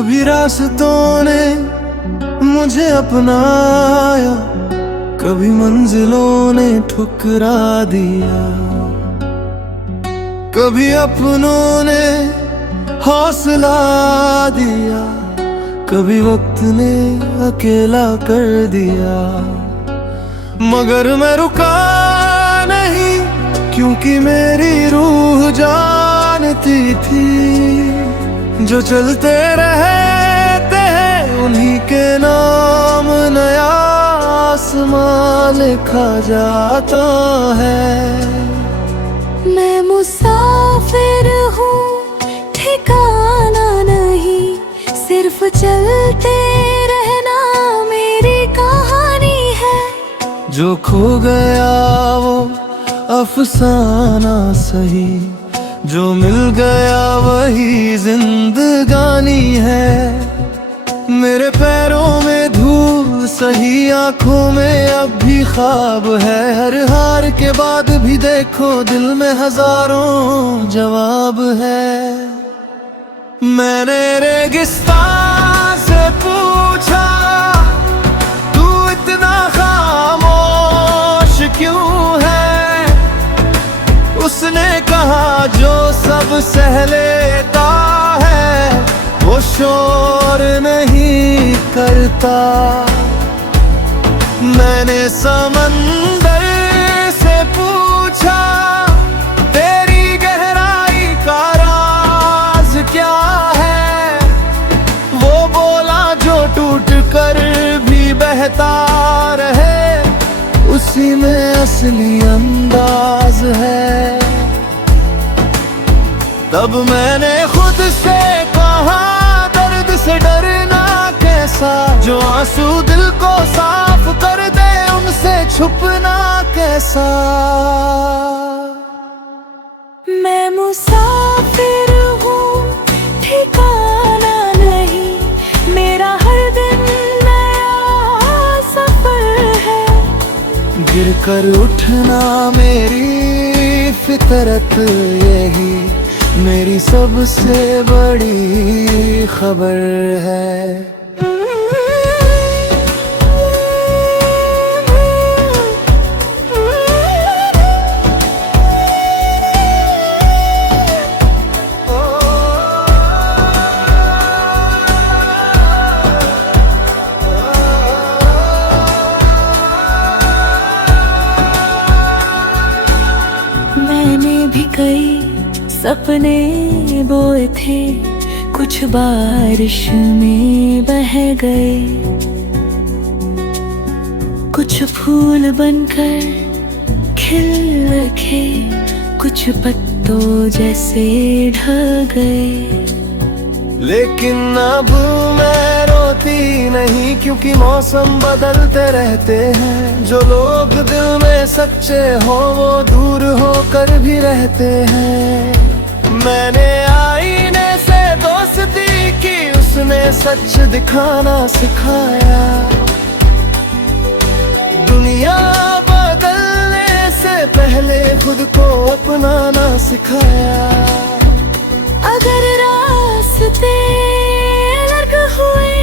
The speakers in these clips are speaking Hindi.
कभी रास्तों ने मुझे अपनाया, कभी मंजिलों ने ठुकरा दिया। कभी अपनों ने हौसला दिया, कभी वक्त ने अकेला कर दिया। मगर मैं रुका नहीं, क्योंकि मेरी रूह जानती थी जो चलते रहते हैं उन्हीं के नाम नया आसमां लिखा जाता है। मैं मुसाफिर हूँ, ठिकाना नहीं, सिर्फ चलते रहना मेरी कहानी है। जो खो गया वो अफसाना सही, जो मिल गया वही जिंदगानी है। मेरे पैरों में धूल सही, आंखों में अब भी ख्वाब है। हर हार के बाद भी देखो दिल में हजारों जवाब है। मैंने रेगिस्तान से पूछा, तू इतना खामोश क्यों है? उसने कहा जो सब सह लेता है वो शोर नहीं करता। मैंने समंदर से पूछा, तेरी गहराई का राज क्या है? वो बोला जो टूट कर भी बहता रहे उसी में असली अंदाज है। तब मैंने खुद से कहा, दर्द से डरना कैसा? जो आंसू दिल को साफ कर दे उनसे छुपना कैसा? मैं मुसाफिर हूँ, ठिकाना नहीं, मेरा हर दिन नया सफर है। गिर कर उठना मेरी फितरत यही, मेरी सबसे बड़ी खबर है। मैंने भी कई सपने बोए थे, कुछ बारिश में बह गए, कुछ फूल बनकर खिल रखे, कुछ पत्तों जैसे ढह गए। लेकिन अब मैं रोती नहीं, क्योंकि मौसम बदलते रहते हैं। जो लोग दिल में सच्चे हो वो दूर होकर भी रहते हैं। मैंने आईने से दोस्ती की, उसने सच दिखाना सिखाया। दुनिया बदलने से पहले खुद को अपनाना सिखाया। अगर रास्ते अलग हुए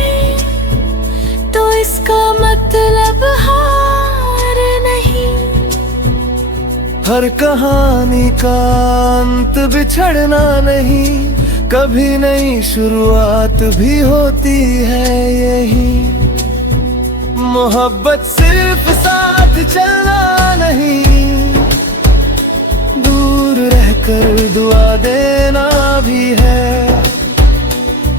तो इसका मतलब हार नहीं। हर कहानी का अंत बिछड़ना नहीं, कभी नई शुरुआत भी होती है यही। मोहब्बत सिर्फ साथ चलना नहीं, दूर रहकर दुआ देना भी है।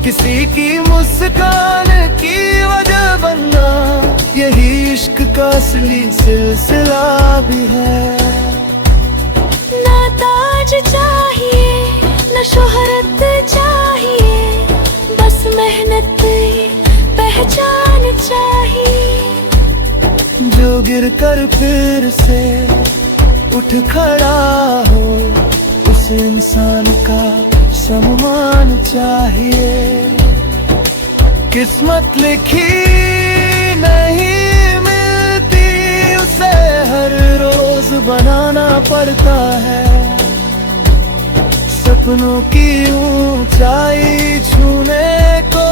किसी की मुस्कान की वजह बनना, यही इश्क का असली सिलसिला भी है। ना ताज चाहिए न शोहरत चाहिए, बस मेहनत पहचान चाहिए। जो गिर कर फिर से उठ खड़ा हो, उस इंसान का सम्मान चाहिए। किस्मत लिखी नहीं मिलती, उसे हर रोज बनाना पड़ता है। सपनों की ऊंचाई छूने को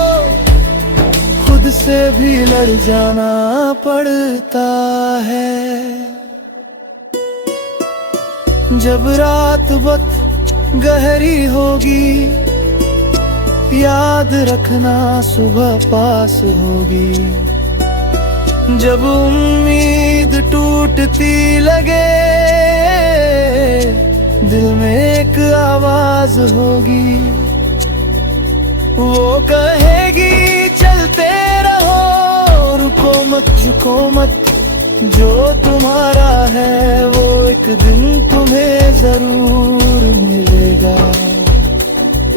खुद से भी लड़ जाना पड़ता है। जब रात बहुत गहरी होगी, याद रखना सुबह पास होगी। जब उम्मीद टूटती लगे, दिल में एक आवाज होगी, वो कहेगी चलते रहो, रुको मत झुको मत, जो तुम्हारा है वो एक दिन तुम्हें जरूर मिलेगा।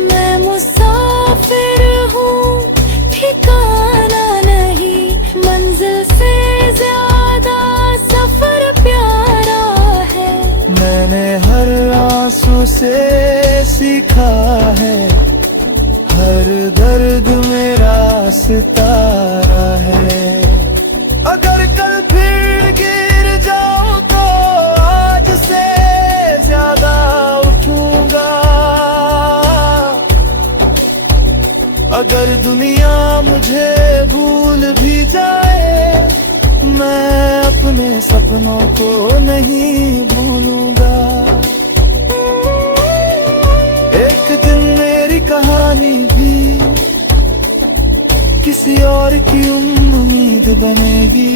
मैं मुसाफिर हूँ, ठिकाना नहीं, मंजिल से ज्यादा सफर प्यारा है। मैंने हर आंसू से सीखा है, हर दर्द मेरा सितारा है। अगर कल फिर गिर जाऊं तो आज से ज्यादा उठूंगा। अगर दुनिया मुझे भूल भी जाए, मैं अपने सपनों को नहीं भूलूंगा। एक दिन मेरी कहानी भी किसी और की उम्मीद बनेगी।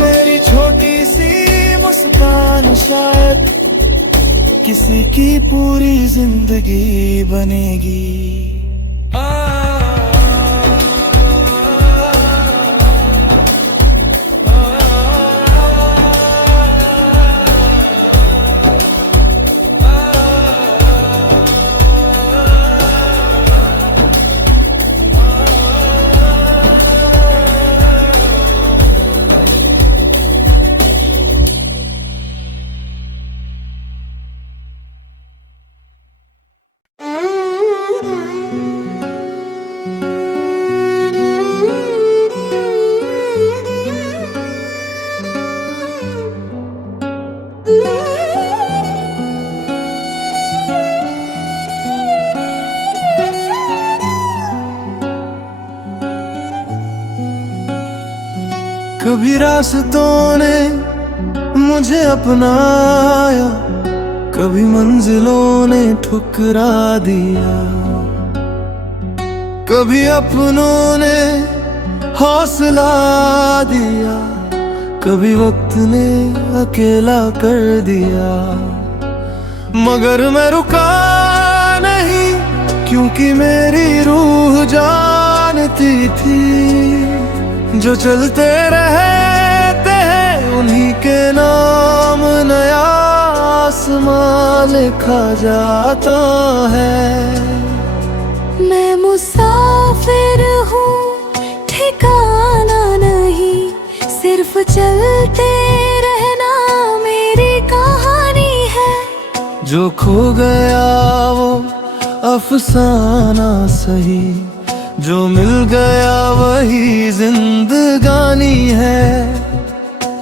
मेरी छोटी सी मुस्कान शायद किसी की पूरी जिंदगी बनेगी। कभी रास्तों ने मुझे अपनाया, कभी मंजिलों ने ठुकरा दिया। कभी अपनों ने हौसला दिया, कभी वक्त ने अकेला कर दिया। मगर मैं रुका नहीं, क्योंकि मेरी रूह जानती थी, जो चलते रहते हैं उन्हीं के नाम नया आसमां लिखा जाता है। मैं मुसाफिर हूँ, ठिकाना नहीं, सिर्फ चलते रहना मेरी कहानी है। जो खो गया वो अफसाना सही, जो मिल गया वही जिंदगानी है।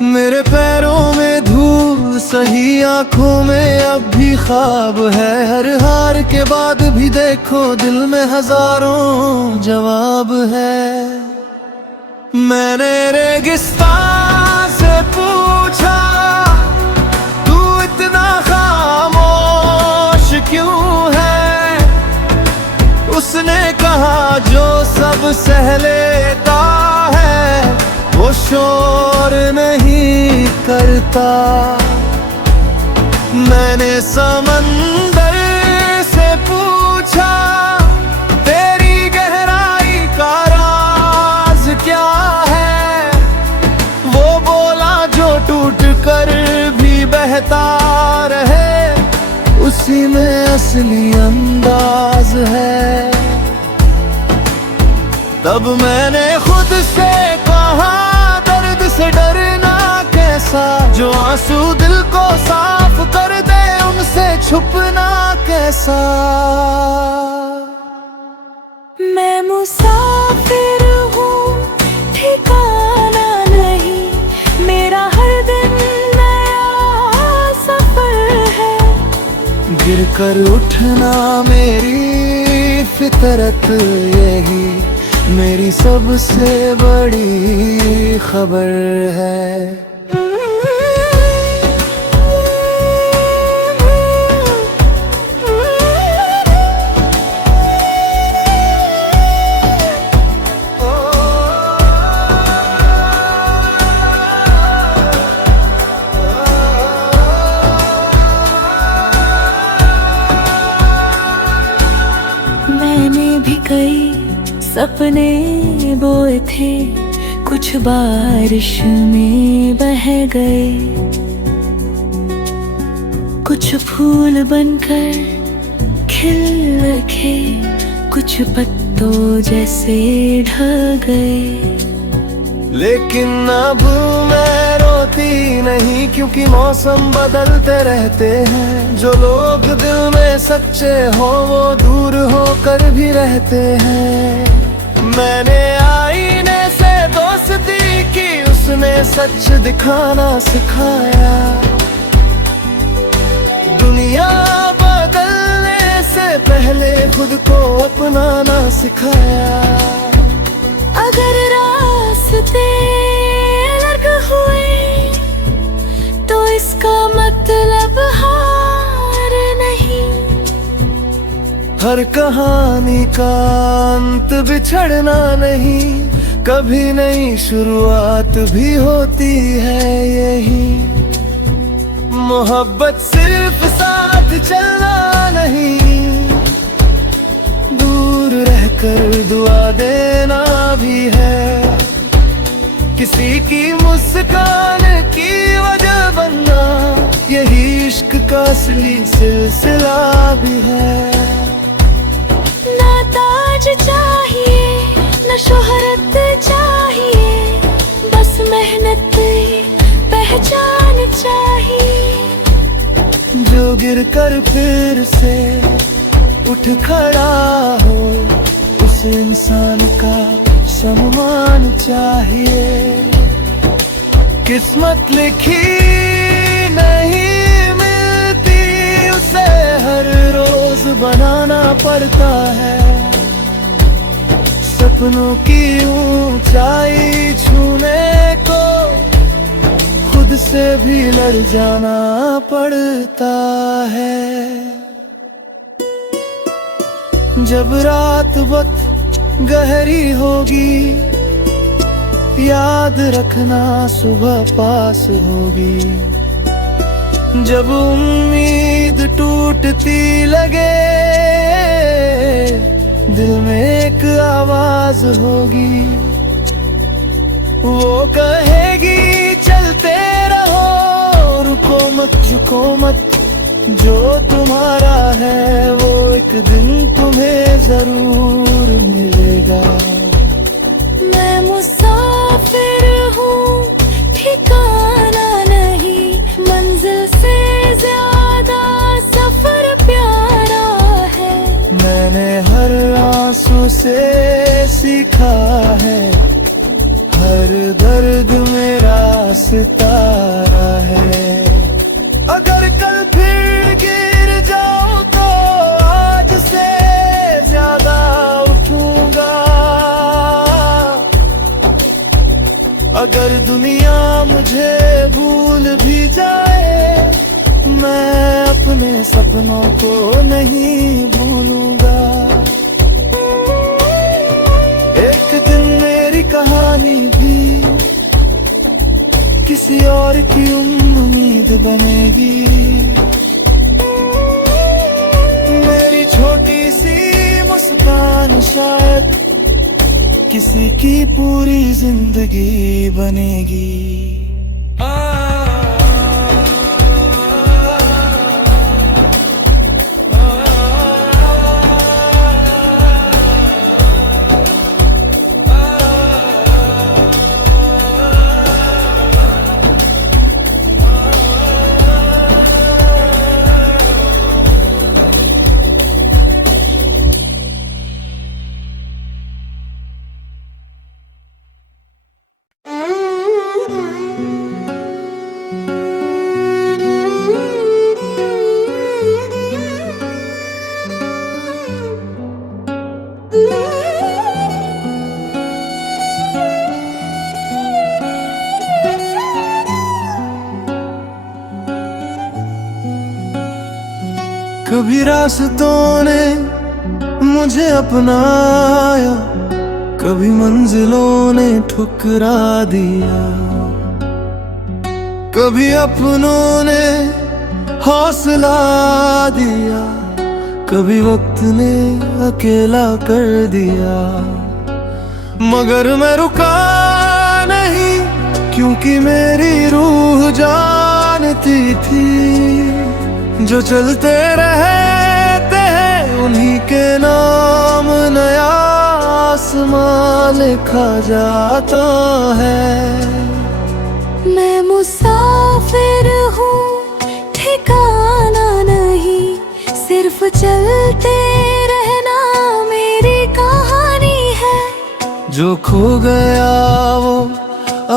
मेरे पैरों में धूल सही, आंखों में अब भी ख्वाब है। हर हार के बाद भी देखो दिल में हजारों जवाब है। मैंने रेगिस्तान से पूछा, तू इतना खामोश क्यों है? उसने कहा जो सब सह लेता है वो शोर नहीं करता। मैंने समंदर से पूछा, तेरी गहराई का राज क्या है? वो बोला जो टूट कर भी बहता रहे, उसी में असली अंदाज है। तब मैंने खुद से कहा, दर्द से डरना कैसा, जो आंसू दिल को साफ कर दे उनसे छुपना कैसा। मैं मुसाफिर हूँ, ठिकाना नहीं, मेरा हर दिन नया सफर है। गिर कर उठना मेरी फितरत यही मेरी सबसे बड़ी खबर है। मैंने भी कई सपने बोए थे, कुछ बारिश में बह गए, कुछ फूल बनकर खिल रखे, कुछ पत्तों जैसे ढह गए। लेकिन अब मैं रोती नहीं, क्योंकि मौसम बदलते रहते हैं। जो लोग दिल में सच्चे हो वो दूर होकर भी रहते हैं। मैंने आईने से दोस्ती की, उसने सच दिखाना सिखाया। दुनिया बदलने से पहले खुद को अपनाना सिखाया। अगर रास्ते अलग हुए तो इसका मतलब हार नहीं। हर कहानी का अंत बिछड़ना नहीं, कभी नई शुरुआत भी होती है यही। मोहब्बत सिर्फ साथ चलना नहीं, दूर रहकर दुआ देना भी है। किसी की मुस्कान की वजह बनना, यही इश्क का असली सिलसिला भी है। ना ताज चाहिए न शोहरत चाहिए, बस मेहनत पहचान चाहिए। जो गिर कर फिर से उठ खड़ा हो, उस इंसान का सम्मान चाहिए। किस्मत लिखी नहीं मिलती, उसे हर रोज बनाना पड़ता है। सपनों की ऊंचाई छूने को खुद से भी लड़ जाना पड़ता है। जब रात बहुत गहरी होगी, याद रखना सुबह पास होगी। जब उम्मीद टूटती लगे, दिल में एक आवाज होगी, वो कहेगी चलते रहो, रुको मत झुको मत, जो तुम्हारा है वो एक दिन तुम्हें जरूर मिलेगा। मैं मुसाफिर हूँ, ठिकाना नहीं, मंजिल से ज्यादा सफर प्यारा है। मैंने हर आंसू से सीखा है, हर दर्द मेरा सितारा है। अगर कल फिर गिर जाऊं तो आज से ज्यादा उठूंगा। अगर दुनिया मुझे भूल भी जाए, मैं अपने सपनों को नहीं भूलूंगा। एक दिन मेरी कहानी भी किसी और की उम्मीद बनेगी। मेरी छोटी सी मुस्कान शायद किसी की पूरी जिंदगी बनेगी। कभी रास्तों ने मुझे अपनाया, कभी मंजिलों ने ठुकरा दिया, कभी अपनों ने हौसला दिया, कभी वक्त ने अकेला कर दिया। मगर मैं रुका नहीं, क्योंकि मेरी रूह जानती थी जो चलते रहते हैं उन्हीं के नाम नया आसमां लिखा जाता है। मैं मुसाफिर हूँ, ठिकाना नहीं, सिर्फ चलते रहना मेरी कहानी है। जो खो गया वो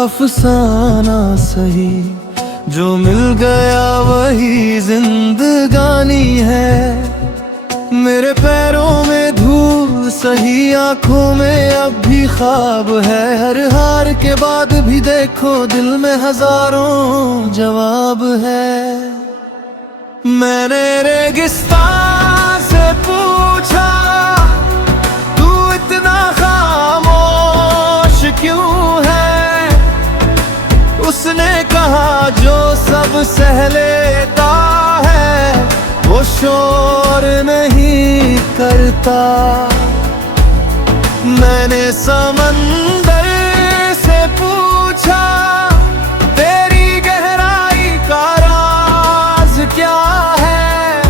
अफसाना सही, जो मिल गया वही जिंदगानी है। मेरे पैरों में धूल सही, आंखों में अब भी ख्वाब है। हर हार के बाद भी देखो दिल में हजारों जवाब है। मैंने रेगिस्तान से पूछा, तू इतना खामोश क्यों है? उसने कहा जो सब सह लेता है वो शोर नहीं करता। मैंने समंदर से पूछा, तेरी गहराई का राज क्या है?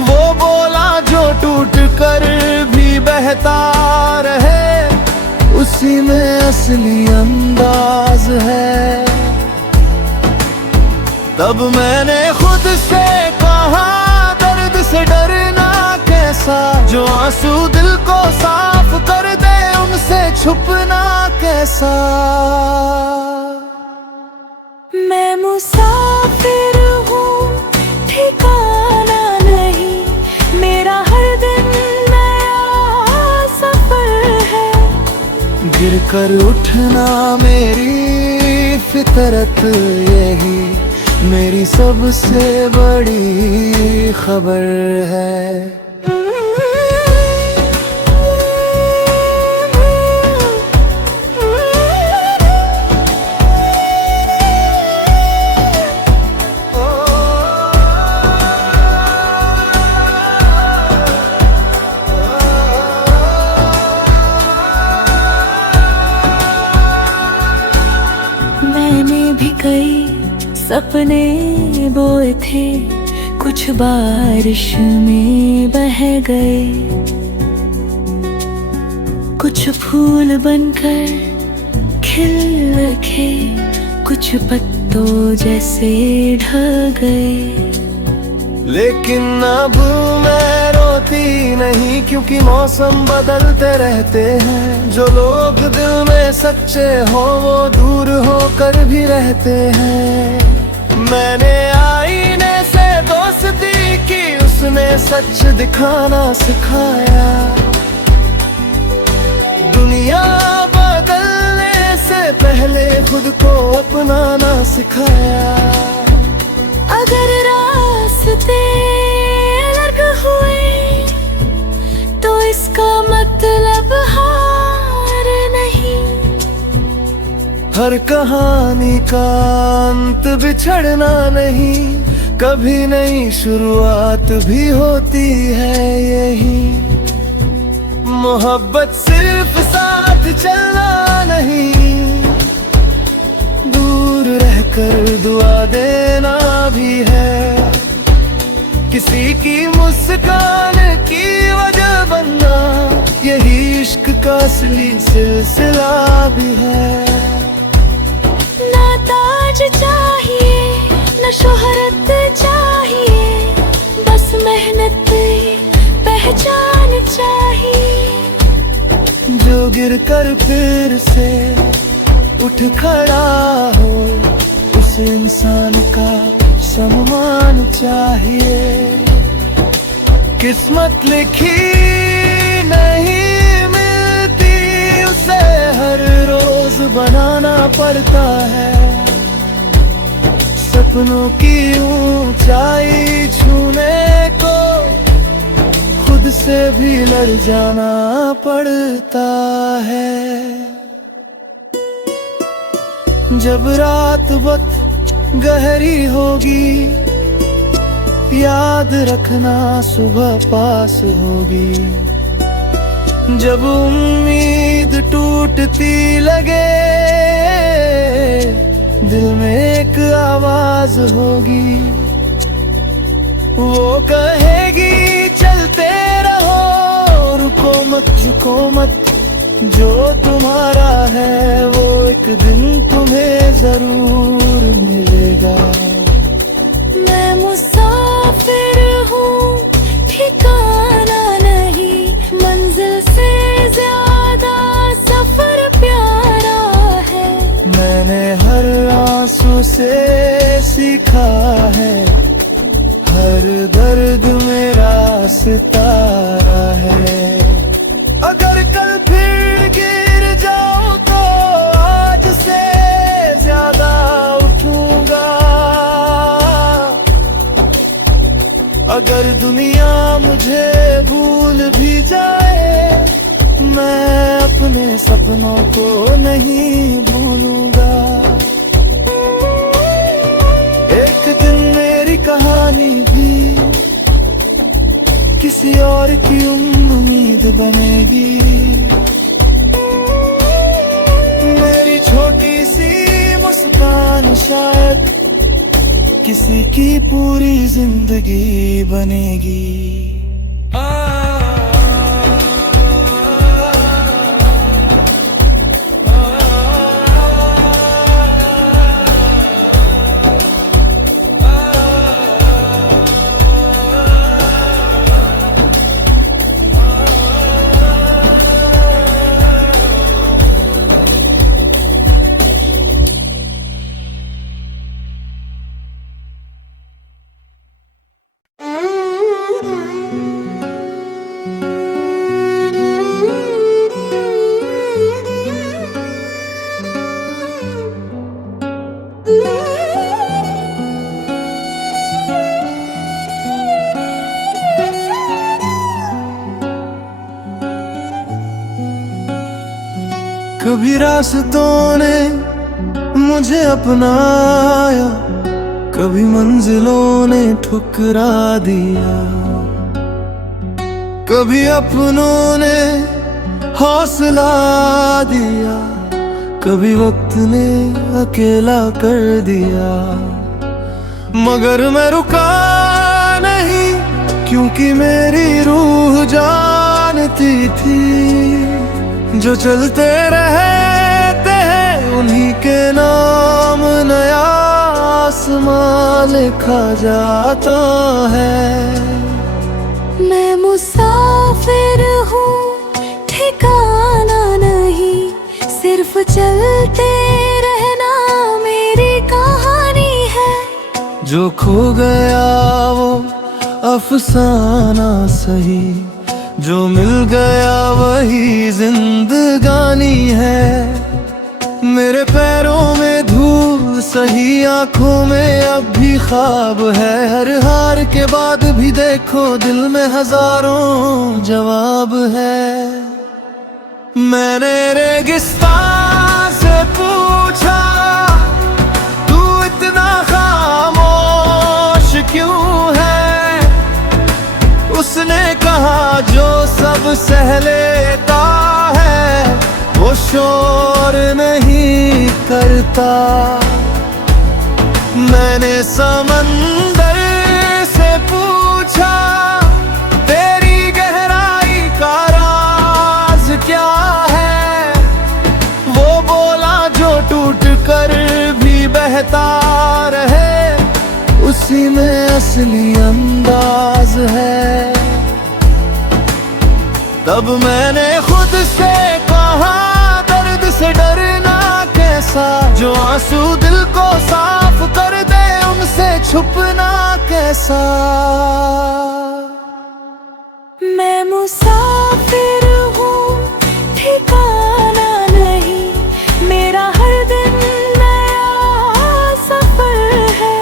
वो बोला जो टूट कर भी बहता रहे उसी में असली अंदाज है। तब मैंने खुद से कहा, दर्द से डरना कैसा? जो आंसू दिल को साफ कर दे उनसे छुपना कैसा? मैं मुसाफिर हूँ, ठिकाना नहीं, मेरा हर दिन नया सफर है। गिर कर उठना मेरी फितरत यही, मेरी सबसे बड़ी खबर है। मैंने भी कई सपने बोए थे, कुछ बारिश में बह गए, कुछ फूल बनकर खिल रखे, कुछ पत्तों जैसे ढह गए। लेकिन अब मैं रोती नहीं, क्योंकि मौसम बदलते रहते हैं। जो लोग दिल में सच्चे हो वो दूर होकर भी रहते हैं। मैंने आईने से दोस्ती की, उसने सच दिखाना सिखाया। दुनिया बदलने से पहले खुद को अपनाना सिखाया। अगर रास्ते अलग हुए तो इसका मतलब हार नहीं। हर कहानी का अंत बिछड़ना नहीं, कभी नई शुरुआत भी होती है यही। मोहब्बत सिर्फ साथ चलना नहीं, दूर रहकर दुआ देना भी है। किसी की मुस्कान की वजह बनना, यही इश्क का असली सिलसिला भी है। ना ताज चाहिए न शोहरत चाहिए, बस मेहनत पहचान चाहिए। जो गिर कर फिर से उठ खड़ा हो, उस इंसान का सम्मान चाहिए। किस्मत लिखी नहीं मिलती, उसे हर रोज बनाना पड़ता है। सपनों की ऊंचाई छूने को खुद से भी लड़ जाना पड़ता है। जब रात बहुत गहरी होगी, याद रखना सुबह पास होगी। जब उम्मीद टूटती लगे, दिल में एक आवाज होगी, वो कहेगी चलते रहो, रुको मत झुको मत, जो तुम्हारा है वो एक दिन तुम्हें जरूर मिलेगा। मैं मुसाफिर हूँ, ठिकाना नहीं, मंजिल से ज्यादा सफर प्यारा है। मैंने हर आंसू से सीखा है, हर दर्द मेरा सितारा है। अगर कल फिर गिर जाऊं तो आज से ज्यादा उठूंगा। अगर दुनिया मुझे भूल भी जाए, मैं अपने सपनों को नहीं भूलूंगा। एक दिन मेरी कहानी भी किसी और की उम्मीद बनेगी। मेरी छोटी सी मुस्कान शायद किसी की पूरी जिंदगी बनेगी। कभी रास्तों ने मुझे अपनाया, कभी मंजिलों ने ठुकरा दिया। कभी अपनों ने हौसला दिया, कभी वक्त ने अकेला कर दिया। मगर मैं रुका नहीं, क्योंकि मेरी रूह जानती थी, जो चलते रहते हैं उन्हीं के नाम नया आसमां लिखा जाता है। मैं मुसाफिर हूँ, ठिकाना नहीं, सिर्फ चलते रहना मेरी कहानी है। जो खो गया वो अफसाना सही, जो मिल गया वही जिंदगानी है। मेरे पैरों में धूल सही, आंखों में अब भी ख्वाब है। हर हार के बाद भी देखो दिल में हजारों जवाब है। मैंने रेगिस्तान से पूछा, तू इतना खामोश क्यों है? उसने कहा जो सब सह लेता है वो शोर नहीं करता। मैंने समंदर से पूछा, तेरी गहराई का राज क्या है? वो बोला जो टूट कर भी बहता रहे, उसी में असली अंदाज है। तब मैंने खुद से कहा, दर्द से डरना कैसा, जो आंसू दिल को साफ कर दे उनसे छुपना कैसा। मैं मुसाफिर हूँ, ठिकाना नहीं, मेरा हर दिन नया सफर है।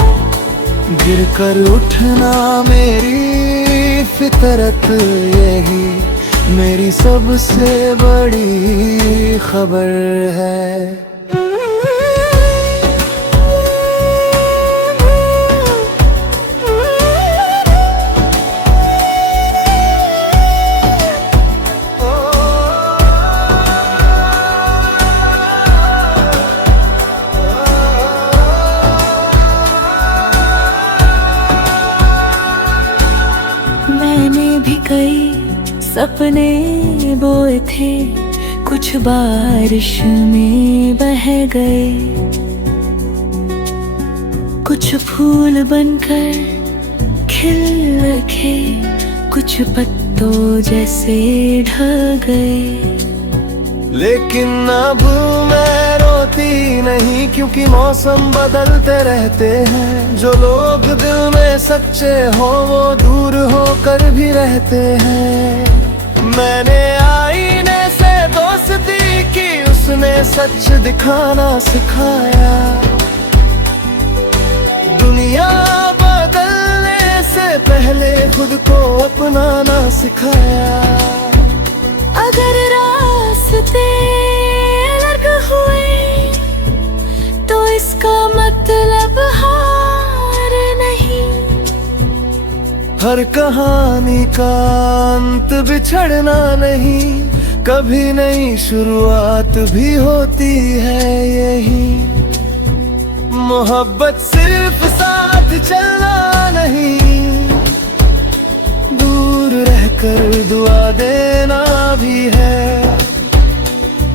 गिर कर उठना मेरी फितरत यही मेरी सबसे बड़ी खबर है। मैंने भी कई सपने बोए थे, कुछ बारिश में बह गए, कुछ फूल बनकर खिल रखे, कुछ पत्तों जैसे ढह गए। लेकिन अब मैं रोती नहीं, क्योंकि मौसम बदलते रहते हैं। जो लोग दिल में सच्चे हो वो दूर होकर भी रहते हैं। मैंने आईने से दोस्ती की, उसने सच दिखाना सिखाया। दुनिया बदलने से पहले खुद को अपनाना सिखाया। अगर रास्ते अलग हुए तो इसका मतलब हार नहीं। हर कहानी का अंत बिछड़ना नहीं, कभी नई शुरुआत भी होती है यही। मोहब्बत सिर्फ साथ चलना नहीं, दूर रहकर दुआ देना भी है।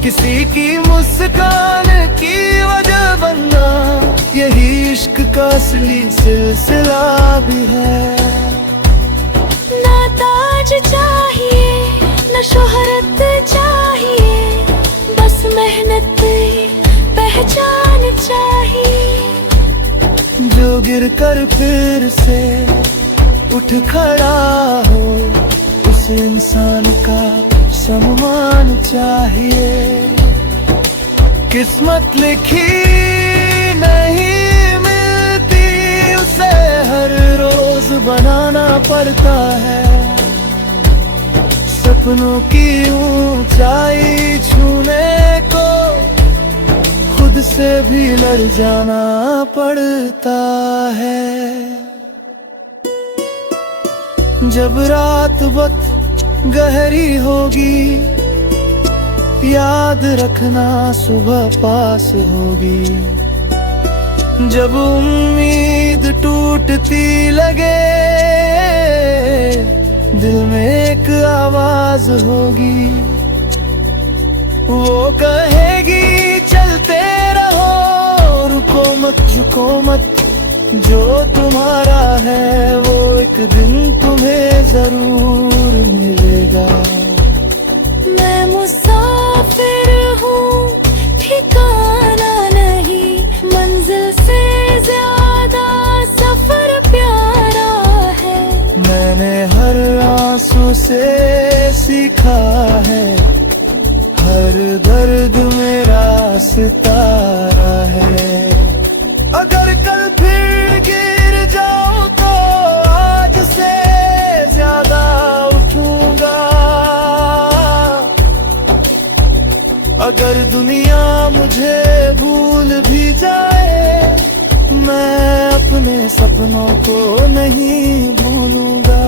किसी की मुस्कान की वजह बनना, यही इश्क का असली सिलसिला भी है। ना ताज चाहिए न शोहरत चाहिए, बस मेहनत पहचान चाहिए। जो गिर कर फिर से उठ खड़ा हो, उस इंसान का सम्मान चाहिए। किस्मत लिखी नहीं मिलती, उसे हर रोज बनाना पड़ता है। सपनों की ऊंचाई छूने को खुद से भी लड़ जाना पड़ता है। जब रात वक्त गहरी होगी, याद रखना सुबह पास होगी। जब उम्मीद टूटती लगे, दिल में एक आवाज होगी, वो कहेगी चलते रहो, रुको मत झुको मत। जो तुम्हारा है वो एक दिन तुम्हें जरूर मिलेगा। मैं मुसाफिर हूँ, ठिकाना नहीं, मंजिल से ज्यादा सफर प्यारा है। मैंने हर आंसू से सीखा है, हर दर्द मेरा सितारा है। अगर कल फिर गिर जाऊं तो आज से ज्यादा उठूंगा। अगर दुनिया मुझे भूल भी जाए, मैं अपने सपनों को नहीं भूलूंगा।